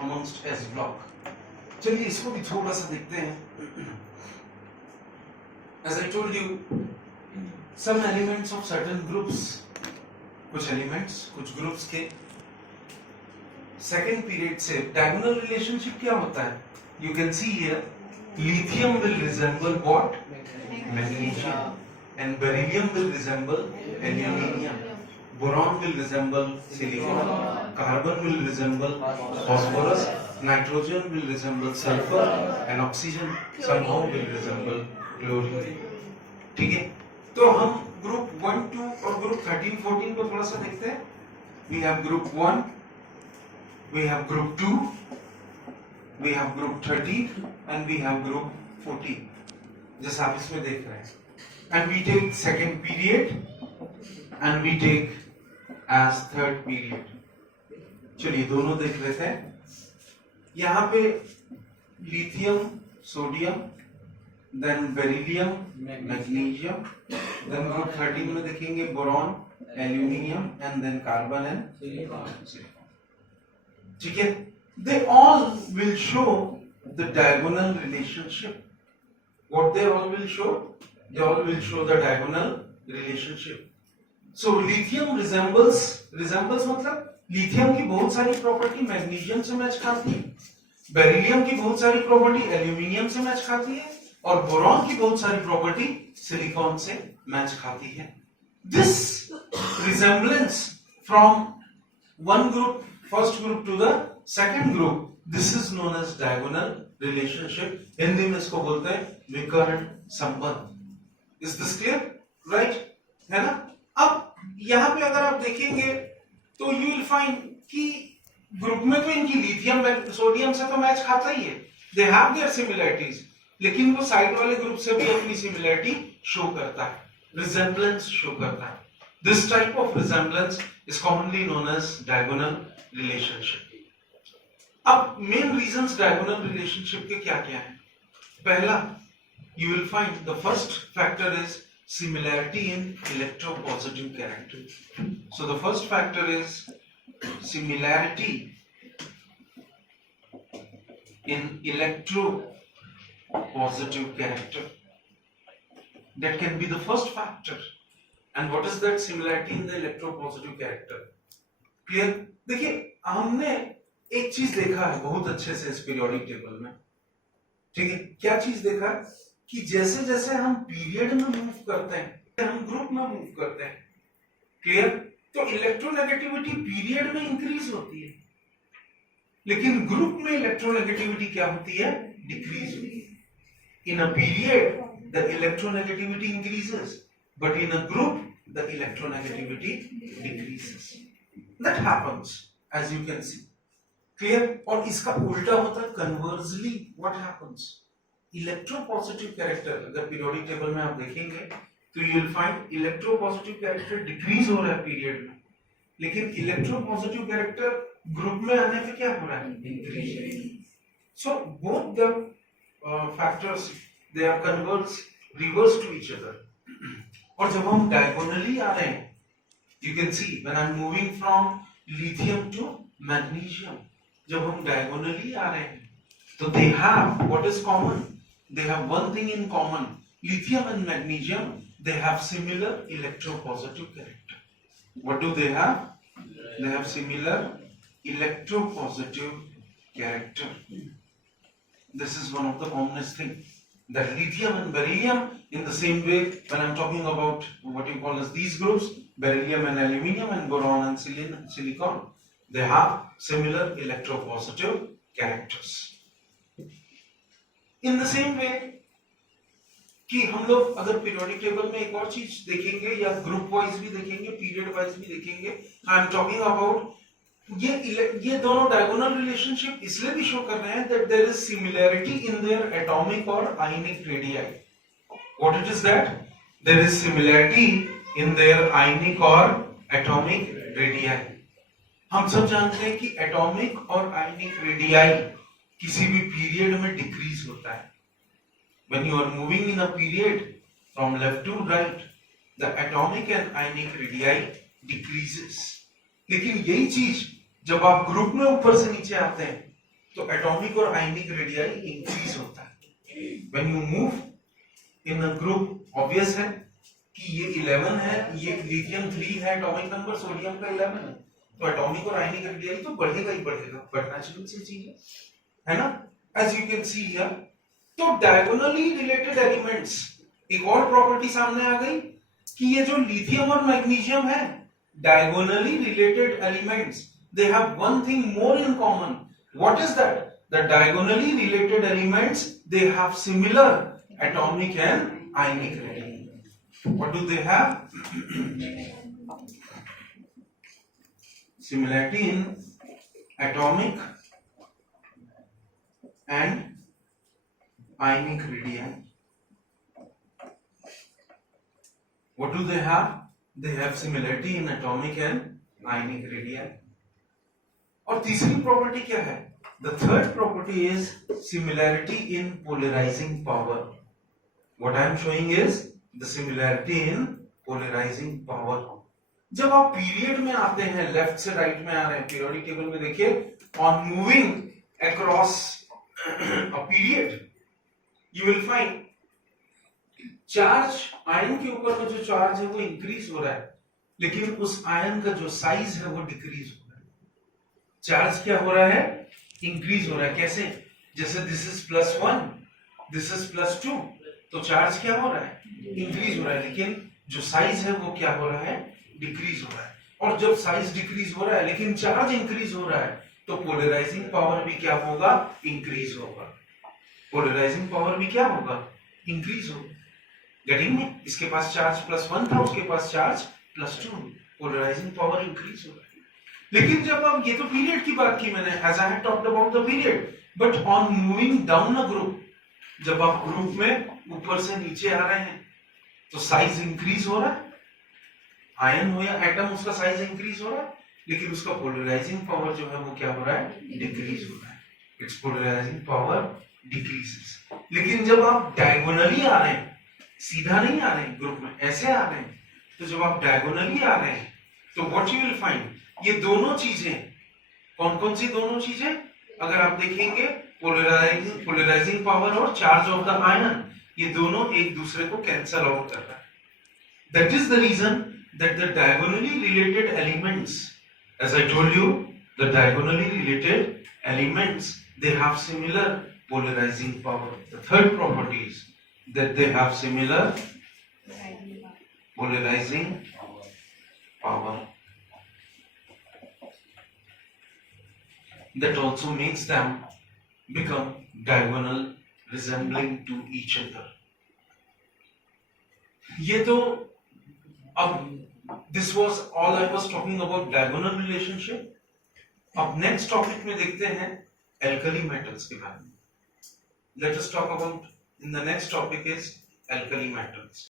amongst S block. चलिए इसको भी थोड़ा सा देखते हैं. As I told you, some elements of certain groups, कुछ elements, कुछ groups के second period से diagonal relationship क्या होता है? You can see here, lithium will resemble what? Magnesium. And beryllium will resemble aluminium. Boron will resemble silicon. Carbon will resemble phosphorus. Nitrogen will resemble sulfur. And oxygen somehow will resemble chlorine. ठीक है? तो हम group 1, 2 और group 13, 14 को थोड़ा सा देखते हैं. We have group 1, we have group 2, we have group 13, and we have group 14. जैसा आप इसमें देख रहे हैं. And we take second period and we take as third period. चलिए दोनों देख लेते हैं. यहाँ पे lithium, sodium, then beryllium, magnesium, then group 13 में देखेंगे boron, aluminium, and then carbon and silicon. ठीक है? They all will show the diagonal relationship. What they all will show? They all will show the diagonal relationship. So lithium resembles मतलब lithium की बहुत सारी property magnesium से match खाती है, beryllium की बहुत सारी प्रॉपर्टी एल्यूमिनियम से मैच खाती है, और बोरॉन की बहुत सारी प्रॉपर्टी सिलिकॉन से मैच खाती है. This resemblance from one group, first group to the second group, this is known as diagonal relationship. Hindi में इसको बोलते हैं विकर्ण संबंध. Is this clear? Right? है ना? अब यहाँ पे अगर आप देखेंगे तो you will find कि ग्रुप में तो इनकी लिथियम सोडियम से तो मैच खाता ही है. They have their similarities. लेकिन वो साइड वाले ग्रुप से भी अपनी सिमिलरिटी शो करता है, रिजेम्बलेंस शो करता है. This type of resemblance is commonly known as diagonal relationship. अब मेन रीजंस डायगोनल रिलेशनशिप के क्या क्या हैं? पहला, you will find the first factor is similarity in electropositive character. So the first factor is similarity in electropositive character. That can be the first factor. And what is that similarity in the electropositive character? Clear? देखिए, हमने एक चीज देखा है बहुत अच्छे से इस पीरियोडिक टेबल में. ठीक है? क्या चीज देखा? कि जैसे जैसे हम पीरियड में मूव करते हैं, हम ग्रुप में मूव करते हैं. क्लियर? तो इलेक्ट्रोनेगेटिविटी पीरियड में इंक्रीज होती है, लेकिन ग्रुप में इलेक्ट्रोनेगेटिविटी क्या होती है? डिक्रीज होती है. In a period the electronegativity increases, but in a group the electronegativity decreases. That happens as you can see. Clear? और इसका उल्टा होता है conversely. What happens? Electropositive character अगर पीरियोडिक टेबल में आप देखेंगे तो you will find electropositive character decrease हो रहा है पीरियड में, लेकिन इलेक्ट्रोपॉजिटिव कैरेक्टर ग्रुप में आने पे क्या हो रहा है? Increase. So both the factors they are converse reverse to each other. और जब हम डायगोनली आ रहे हैं, you can see when I am moving from lithium to magnesium, जब हम डायगोनली आ रहे हैं तो they have what is common? They have one thing in common. Lithium and magnesium, they have similar electropositive character. What do they have? They have similar electropositive character. This is one of the commonest thing. That lithium and beryllium, in the same way, when I'm talking about what you call as these groups, beryllium and aluminium and boron and silicon, they have similar electropositive characters. In the same way कि हम लोग अगर periodic table में एक और चीज देखेंगे या ग्रुप वाइज भी देखेंगे, पीरियड वाइज भी देखेंगे, आई एम टॉकिंग अबाउट ये दोनों डायगोनल रिलेशनशिप इसलिए भी शो कर रहे हैं that there is similarity in their atomic और ionic radii. What it is that? There is similarity in their ionic और एटॉमिक रेडियाई. हम सब जानते हैं कि एटॉमिक और आयनिक रेडियाई किसी भी पीरियड में डिक्रीज होता है. When you are moving in a period from left to right, the atomic and ionic radii decreases. लेकिन यही चीज जब आप ग्रुप में ऊपर से नीचे आते हैं तो एटॉमिक और आयनिक रेडियाई इंक्रीज होता है। When you move in a group, obvious है कि ये 11 है, ये लिथियम 3 है एटॉमिक नंबर, सोडियम का 11 है, तो एटॉमिक और आयनिक रेडियाई तो बढ़ेगा ही बढ़ेगा, बढ़ना नेचुरल सी चीज है ना। As you can see here, तो डायगोनली रिलेटेड एलिमेंट्स, एक और प्रॉपर्टी सामने आ गई कि ये जो लिथियम और मैग्नीशियम है, diagonally related elements, they have one thing more in common. What is that? The diagonally related elements, they have similar atomic and ionic radii. What do they have? Similarity in atomic and ionic radii. What do they have? They have similarity in atomic and ionic radii. और तीसरी property क्या है? The third property is similarity in polarizing power. What I am showing is the similarity in polarizing power. जब आप period में आते हैं, left से राइट में आ रहे हैं, पीरियोडिक टेबल में देखिए, on moving across a period, you will find charge, ion के ऊपर में जो चार्ज है वो इंक्रीज हो रहा है, लेकिन उस आयन का जो साइज है वो डिक्रीज हो रहा है। चार्ज क्या हो रहा है? इंक्रीज हो रहा है। कैसे? जैसे दिस इज +1, दिस इज +2, तो चार्ज क्या हो रहा है? इंक्रीज हो रहा है, लेकिन जो साइज है वो क्या हो रहा है? डिक्रीज हो रहा है। और जब साइज डिक्रीज हो रहा है लेकिन चार्ज इंक्रीज हो रहा है, तो पोलराइजिंग पावर भी क्या होगा? इंक्रीज होगा। पोलराइजिंग पावर भी क्या होगा? इंक्रीज होगा। Getting me? इसके पास चार्ज +1 था, उसके पास चार्ज +2, पोलराइजिंग पावर इंक्रीज हो रहा है। लेकिन जब अब, ये तो पीरियड की बात की मैंने, as I had talked about the period, but on moving down a group, जब आप ग्रुप में ऊपर से नीचे आ रहे हैं तो साइज इंक्रीज हो रहा है, आयन हो या एटम, उसका साइज इंक्रीज हो रहा है, लेकिन उसका पोलराइजिंग पावर जो है वो क्या हो रहा है? डिक्रीज हो रहा है। It's polarising power decreases. लेकिन जब आप डायगोनली आ रहे हैं, सीधा नहीं आ रहे हैं ग्रुप में, ऐसे आ रहे हैं, तो जब आप डायगोनली आ रहे हैं तो व्हाट यू विल फाइंड, ये दोनों चीजें, कौन कौन सी दोनों चीजें? अगर आप देखेंगे, पोलराइजिंग पावर और चार्ज ऑफ द आयन, ये दोनों एक दूसरे को कैंसल आउट कर रहा है। That is the reason that the diagonally related elements, as I told you, the diagonally related elements, they have similar polarizing power. The third property is that they have similar polarizing power. That also makes them become diagonal, resembling to each other. ये तो अब this was all I was talking about diagonal relationship. अब next topic में देखते हैं alkali metals के बारे में. Let us talk about, in the next topic is alkali metals.